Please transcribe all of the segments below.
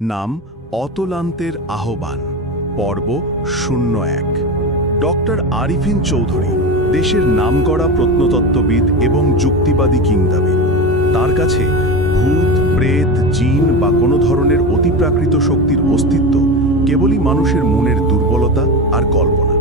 নাম অতলান্তের আহ্বান, পর্ব 01। ডক্টর আরিফিন চৌধুরী দেশের নামকরা প্রত্নতত্ত্ববিদ এবং যুক্তিবাদী কিংদাবিদ। তার কাছে ভূত, প্রেত, জিন বা কোনো ধরনের অতিপ্রাকৃত শক্তির অস্তিত্ব কেবলই মানুষের মনের দুর্বলতা আর কল্পনা।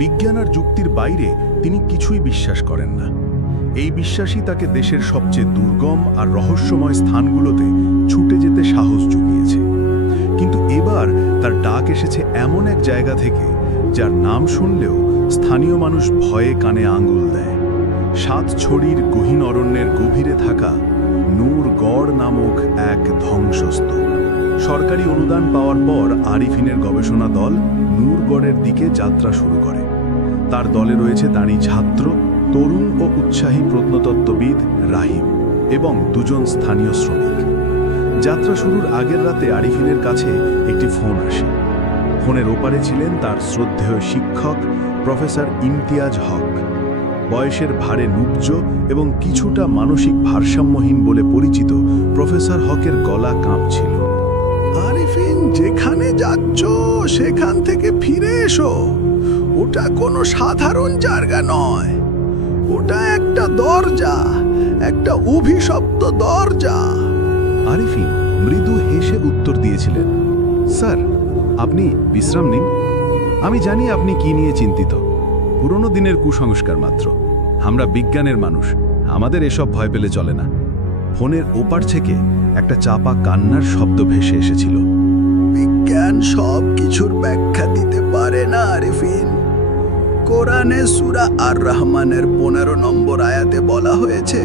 বিজ্ঞান আর যুক্তির বাইরে তিনি কিছুই বিশ্বাস করেন না। এই বিশ্বাসই তাকে দেশের সবচেয়ে দুর্গম আর রহস্যময় স্থানগুলোতে ছুটে যেতে সাহস জুগিয়েছে। কিন্তু এবার তার ডাক এসেছে এমন এক জায়গা থেকে যার নাম শুনলেও স্থানীয় মানুষ ভয়ে কানে আঙুল দেয়। সাতছড়ির গহীন অরণ্যের গভীরে থাকা নূরগড় নামক এক ধ্বংসস্তূপ। সরকারি অনুদান পাওয়ার পর আরিফিনের গবেষণা দল নূরগড়ের দিকে যাত্রা শুরু করে। তার দলে রয়েছে তারই ছাত্র, তরুণ ও উৎসাহী প্রত্নতত্ত্ববিদ রাহিম এবং দুজন স্থানীয় শ্রমিক। যাত্রা শুরুর আগের রাতে আরিফিনের কাছে একটি ফোন আসে। ফোনের ওপারে ছিলেন তার শ্রদ্ধেয় শিক্ষক প্রফেসর ইমতিয়াজ হক। বয়সের ভারে নুব্জ এবং কিছুটা মানসিক ভারসাম্যহীন বলে পরিচিত প্রফেসর হকের গলা কাঁপছিল। আরিফিন, যেখানে যাচ্ছ সেখান থেকে ফিরে এসো। ওটা কোনো সাধারণ জায়গা নয়, ওটা একটা দরজা, একটা অভিশপ্ত দরজা। আরিফিন মৃদু হেসে উত্তর দিয়েছিলেন, স্যার, আপনি বিশ্রাম নিন। আমি জানি আপনি কি নিয়ে চিন্তিত। পুরনো দিনের কুসংস্কার মাত্র। আমরা বিজ্ঞানের মানুষ, আমাদের এসব ভয় পেলে চলে না। ফোনের ওপার থেকে একটা চাপা কান্নার শব্দ ভেসে এসেছিল। বিজ্ঞান সব কিছুর ব্যাখ্যা দিতে পারে না আরিফিন। কোরআনে সূরা আর রহমানের 15 নম্বর আয়াতে বলা হয়েছে,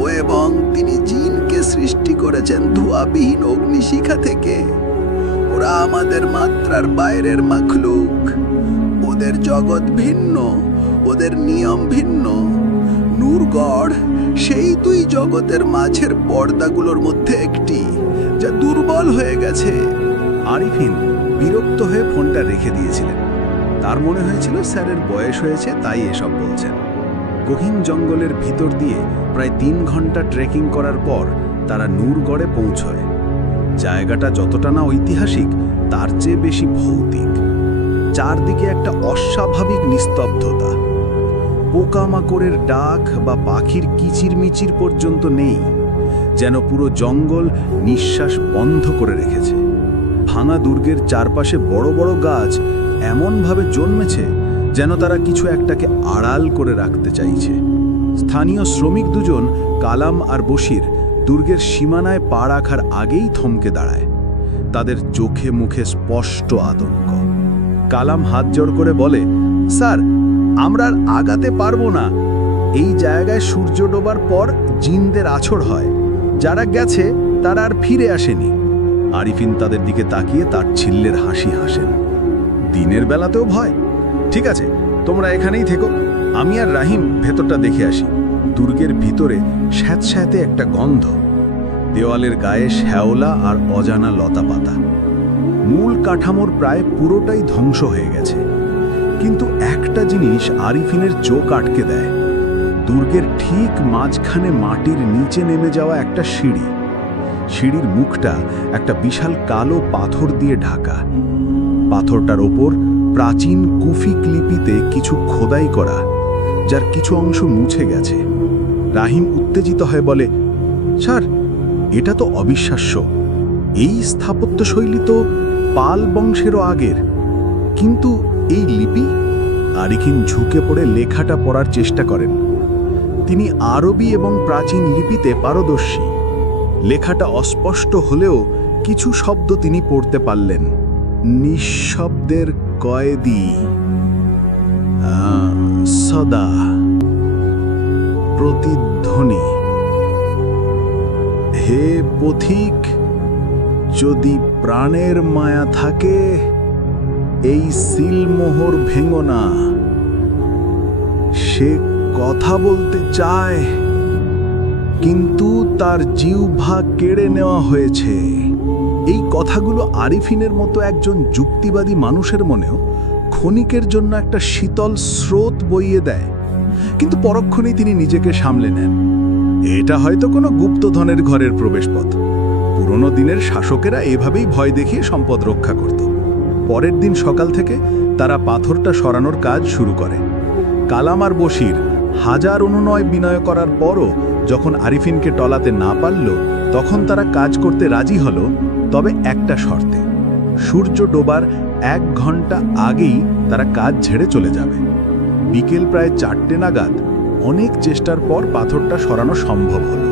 ও এবং তিনি জিনকে সৃষ্টি করেছেন ধোঁয়াবিহীন অগ্নিশিখা থেকে। ওরা আমাদের মাত্রার বাইরের মাখলুক। ওদের জগৎ ভিন্ন, ওদের নিয়ম ভিন্ন। নূরগড় সেই দুই জগতের মাঝের পর্দাগুলোর মধ্যে একটি, যা দুর্বল হয়ে গেছে। আরিফিন বিরক্ত হয়ে ফোনটা রেখে দিয়েছিলেন। তার মনে হয়েছিল স্যারের বয়স হয়েছে, তাই এসব বলছেন। গহীন জঙ্গলের ভিতর দিয়ে প্রায় 3 ঘন্টা ট্রেকিং করার পর তারা নূরগড়ে পৌঁছয়। জায়গাটা যতটা না ঐতিহাসিক, তার চেয়ে বেশি ভৌতিক। চারদিকে একটা অস্বাভাবিক নিস্তব্ধতা। পোকামাকড়ের ডাক বা পাখির কিচিরমিচির পর্যন্ত নেই, যেন পুরো জঙ্গল নিঃশ্বাস বন্ধ করে রেখেছে। ভাঙা দুর্গের চারপাশে বড় বড় গাছ এমনভাবে জন্মেছে যেন তারা কিছু একটাকে আড়াল করে রাখতে চাইছে। স্থানীয় শ্রমিক দুজন, কালাম আর বশির, দুর্গের সীমানায় পা রাখার আগেই থমকে দাঁড়ায়। তাদের চোখে মুখে স্পষ্ট আতঙ্ক। কালাম হাত জোড় করে বলে, স্যার, আমরা আর আগাতে পারবো না। এই জায়গায় সূর্য ডোবার পর জিনদের আছড় হয়। যারা গেছে তারা আর ফিরে আসেনি। আরিফিন তাদের দিকে তাকিয়ে তার ছিল্লের হাসি হাসেন। দিনের বেলাতেও ভয়? ঠিক আছে, তোমরা এখানেই থেকো, আমি আর রাহিম ভেতরটা দেখে আসি। দুর্গের ভিতরে স্যাঁতস্যাঁতে একটা গন্ধ। দেওয়ালের গায়ে শ্যাওলা আর অজানা লতাপাতা। মূল কাঠামোর প্রায় পুরোটাই ধ্বংস হয়ে গেছে। কিন্তু একটা জিনিস আরিফিনের চোখ আটকে দেয়। দুর্গের ঠিক মাঝখানে মাটির নিচে নেমে যাওয়া একটা সিঁড়ি। সিঁড়ির মুখটা একটা বিশাল কালো পাথর দিয়ে ঢাকা। পাথরটার ওপর প্রাচীন কুফিক লিপিতে কিছু খোদাই করা, যার কিছু অংশ মুছে গেছে। রাহিম উত্তেজিত হয়ে বলে, স্যার, এটা তো অবিশ্বাস্য। এই স্থাপত্যশৈলী তো পাল বংশেরও আগের। কিন্তু এই লিপি? আরিফিন ঝুঁকে পড়ে লেখাটা পড়ার চেষ্টা করেন। তিনি আরবি এবং প্রাচীন লিপিতে পারদর্শী। লেখাটা অস্পষ্ট হলেও কিছু শব্দ তিনি পড়তে পারলেন। নিঃশব্দের কয়েদি, সদা, প্রতিধ্বনি। হে পথিক, যদি প্রাণের মায়া থাকে, এই সিলমোহর ভেঙো না। সে কথা বলতে চায়, কিন্তু তার জিহ্বা কেড়ে নেওয়া হয়েছে। এই কথাগুলো আরিফিনের মতো একজন যুক্তিবাদী মানুষের মনেও ক্ষণিকের জন্য একটা শীতল স্রোত বইয়ে দেয়। কিন্তু পরক্ষণেই তিনি নিজেকে সামলে নেন। এটা হয়তো কোনো গুপ্তধনের ঘরের প্রবেশপথ। পুরনো দিনের শাসকেরা এভাবেই ভয় দেখিয়ে সম্পদ রক্ষা করত। পরের দিন সকাল থেকে তারা পাথরটা সরানোর কাজ শুরু করে। কালাম আর বশির হাজার অনুনয় বিনয় করার পরও যখন আরিফিনকে টলাতে না পারল, তখন তারা কাজ করতে রাজি হলো, তবে একটা শর্তে। সূর্য ডোবার 1 ঘন্টা আগেই তারা কাজ ছেড়ে চলে যাবে। বিকেল প্রায় 4টে নাগাদ অনেক চেষ্টার পর পাথরটা সরানো সম্ভব হলো।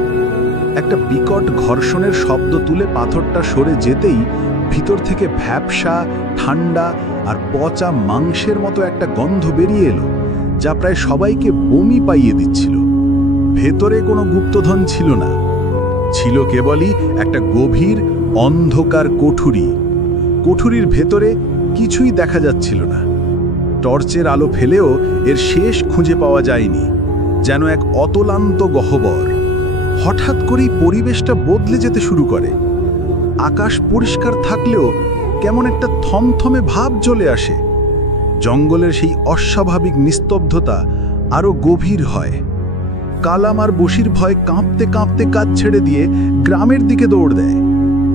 একটা বিকট ঘর্ষণের শব্দ তুলে পাথরটা সরে যেতেই ভিতর থেকে ভ্যাপসা, ঠান্ডা আর পচা মাংসের মতো একটা গন্ধ বেরিয়ে এলো, যা প্রায় সবাইকে বমি পাইয়ে দিচ্ছিল। ভেতরে কোনো গুপ্তধন ছিল না, ছিল কেবলই একটা গভীর অন্ধকার কোঠুরি। কোঠুরির ভেতরে কিছুই দেখা যাচ্ছিল না। টর্চের আলো ফেলেও এর শেষ খুঁজে পাওয়া যায়নি, যেন এক অতলান্ত গহ্বর। হঠাৎ করেই পরিবেশটা বদলে যেতে শুরু করে। আকাশ পরিষ্কার থাকলেও কেমন একটা থমথমে ভাব চলে আসে। জঙ্গলের সেই অস্বাভাবিক নিস্তব্ধতা আরো গভীর হয়। কালাম আর বশির ভয় কাঁপতে কাঁপতে কাজ ছেড়ে দিয়ে গ্রামের দিকে দৌড় দেয়।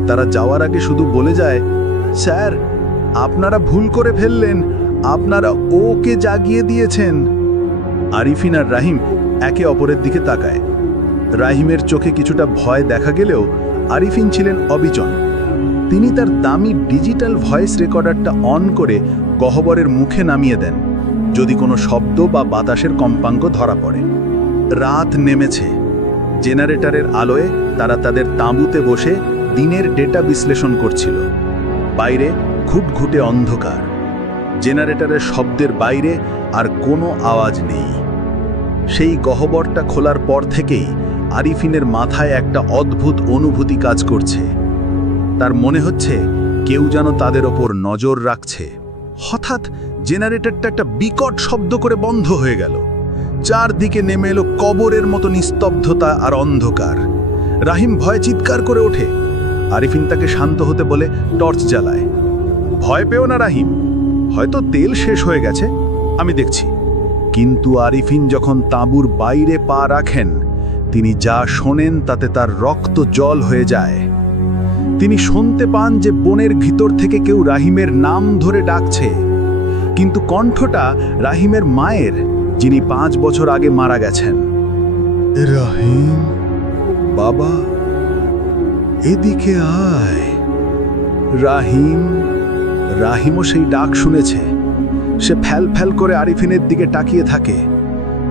তারা যাওয়ার আগে শুধু বলে যায়, স্যার, আপনারা ভুল করে ফেললেন, আপনারা ওকে জাগিয়ে দিয়েছেন। আরিফিন আর রাহিম একে অপরের দিকে তাকায়। রাহিমের চোখে কিছুটা ভয় দেখা গেলেও আরিফিন ছিলেন অবিচল। তিনি তার দামি ডিজিটাল ভয়েস রেকর্ডারটা অন করে গহ্বরের মুখে নামিয়ে দেন, যদি কোনো শব্দ বা বাতাসের কম্পাঙ্ক ধরা পড়ে। রাত নেমেছে। জেনারেটরের আলোয় তারা তাদের তাঁবুতে বসে দিনের ডেটা বিশ্লেষণ করছিল। বাইরে ঘুটঘুটে অন্ধকার। জেনারেটরের শব্দের বাইরে আর কোনো আওয়াজ নেই। সেই গহ্বরটা খোলার পর থেকেই আরিফিনের মাথায় একটা অদ্ভুত অনুভূতি কাজ করছে। তার মনে হচ্ছে কেউ যেন তাদের ওপর নজর রাখছে। হঠাৎ জেনারেটরটা একটা বিকট শব্দ করে বন্ধ হয়ে গেল। চারদিকে নেমে এলো কবরের মতো নিস্তব্ধতা আর অন্ধকার। রাহিম ভয়ে চিৎকার করে ওঠে। আরিফিন তাকে শান্ত হতে বলে টর্চ জ্বালায়। ভয় পেও না রাহিম, হয়তো তেল শেষ হয়ে গেছে, আমি দেখছি। কিন্তু আরিফিন যখন তাঁবুর বাইরে পা রাখেন, তিনি যা শোনেন তাতে তার রক্ত জল হয়ে যায়। তিনি শুনতে পান যে বনের ভিতর থেকে কেউ রাহিমের নাম ধরে ডাকছে, কিন্তু কণ্ঠটা রাহিমের মায়ের, যিনি 5 বছর আগে মারা গেছেন। রাহিম, বাবা, এদিকে আয়। রাহিমও সেই ডাক শুনেছে। সে ফ্যাল ফ্যাল করে আরিফিনের দিকে তাকিয়ে থাকে।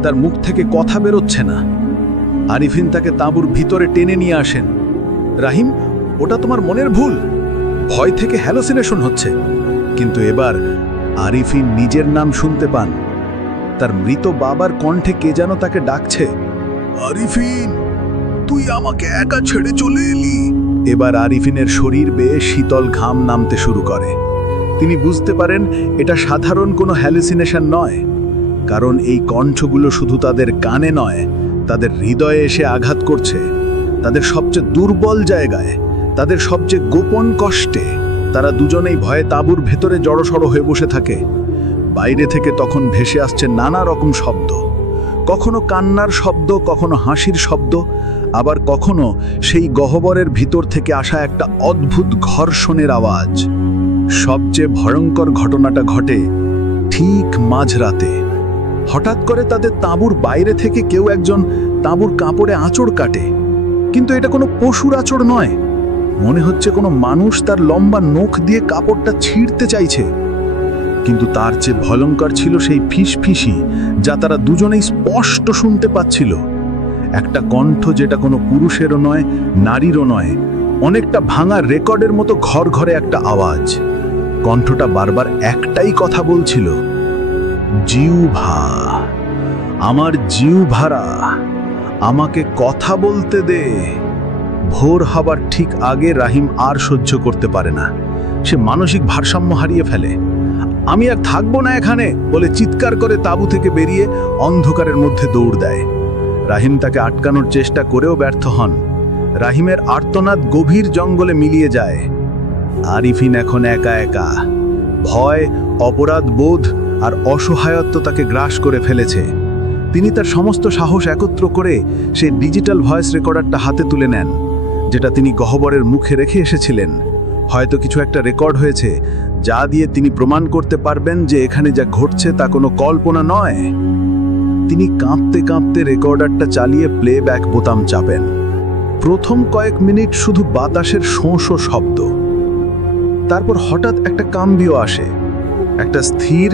তার মুখ থেকে কথা বেরোচ্ছে না। আরিফিন তাকে তাঁবুর ভিতরে টেনে নিয়ে আসেন। রাহিম, ওটা তোমার মনের ভুল, ভয় থেকে হ্যালোসিনেশন হচ্ছে। কিন্তু এবার আরিফিন নিজের নাম শুনতে পান। তার মৃত বাবার কণ্ঠে কে যেন তাকে ডাকছে। আরিফিন, তুই আমাকে একা ছেড়ে চলে এলি। এবার আরিফিনের শরীর বেয়ে শীতল ঘাম নামতে শুরু করে। তিনি বুঝতে পারেন এটা সাধারণ কোনো হ্যালুসিনেশন নয়, কারণ এই কণ্ঠগুলো শুধু তাদের কানে নয়, তাদের হৃদয়ে এসে আঘাত করছে। তাদের সবচেয়ে দুর্বল জায়গায়, তাদের সবচেয়ে গোপন কষ্টে। তারা দুজনেই ভয়ে তাঁবুর ভেতরে জড়সড় হয়ে বসে থাকে। বাইরে থেকে তখন ভেসে আসছে নানা রকম শব্দ, কখনো কান্নার শব্দ, কখনো হাসির শব্দ, আবার কখনো সেই গহ্বরের ভিতর থেকে আসা একটা অদ্ভুত ঘর্ষণের আওয়াজ। সবচেয়ে ভয়ঙ্কর ঘটনাটা ঘটে ঠিক মাঝরাতে। হঠাৎ করে তাদের তাঁবুর বাইরে থেকে কেউ একজন তাঁবুর কাপড়ে আঁচড় কাটে। কিন্তু এটা কোনো পশুর আঁচড় নয়, মনে হচ্ছে কোনো মানুষ তার লম্বা নখ দিয়ে কাপড়টা ছিঁড়তে চাইছে। কিন্তু তার চেয়ে ভয়ঙ্কর ছিল সেই ফিসফিসি, যা তারা দুজনেই স্পষ্ট শুনতে পাচ্ছিল। একটা কণ্ঠ যেটা কোনো পুরুষেরও নয়, নারীরও নয়, অনেকটা ভাঙা রেকর্ডের মতো ঘর ঘরে একটা আওয়াজ। কণ্ঠটা বারবার একটাই কথা বলছিল, জিউভা, আমার জিউভারা, আমাকে কথা বলতে দে। ভোর হবার ঠিক আগে রাহিম আর সহ্য করতে পারে না। সে মানসিক ভারসাম্য হারিয়ে ফেলে। আমি আর থাকবো না এখানে বলে চিৎকার করে তাঁবু থেকে বেরিয়ে অন্ধকারের মধ্যে দৌড় দেয়। রাহিম তাকে আটকানোর চেষ্টা করেও ব্যর্থ হন। রাহিমের আর্তনাদ গভীর জঙ্গলে মিলিয়ে যায়। আরিফিন এখন একা একা। ভয়, অপরাধ বোধ আর অসহায়ত্ব তাকে গ্রাস করে ফেলেছে। তিনি তার সমস্ত সাহস একত্র করে সেই ডিজিটাল ভয়েস রেকর্ডারটা হাতে তুলে নেন। যেটা তিনি গহ্বরের মুখে রেখে এসেছিলেন। হয়তো কিছু একটা রেকর্ড হয়েছে যা দিয়ে তিনি প্রমাণ করতে পারবেন যে এখানে যা ঘটছে তা কোনো কল্পনা নয়। তিনি কাঁপতে কাঁপতে রেকর্ডারটা চালিয়ে প্লেব্যাক বোতাম চাপেন। প্রথম কয়েক মিনিট শুধু বাতাসের শোঁ শোঁ শব্দ। তারপর হঠাৎ একটা কাম্বিও আসে, একটা স্থির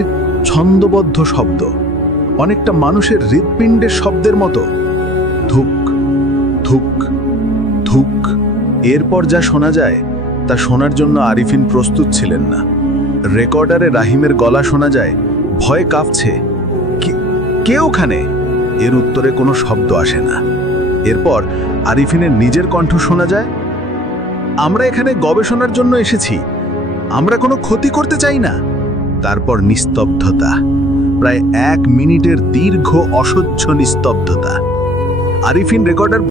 ছন্দবদ্ধ শব্দ, অনেকটা মানুষের হৃৎপিণ্ডের শব্দের মতো। ধুক ধুক ধুক। এরপর যা শোনা যায় তা শোনার জন্য আরিফিন প্রস্তুত ছিলেন না। রেকর্ডারে রাহিমের গলা শোনা যায়, ভয়ে কাঁপছে, কে ওখানে? এর উত্তরে কোনো শব্দ আসে না। এরপর আরিফিনের নিজের কণ্ঠ শোনা যায়, আমরা এখানে গবেষণার জন্য এসেছি, আমরা কোনো ক্ষতি করতে চাই না। তারপর নিস্তব্ধতা, প্রায় 1 মিনিটের দীর্ঘ অসহ্য নিস্তব্ধতা। আরিফিন রেকর্ডার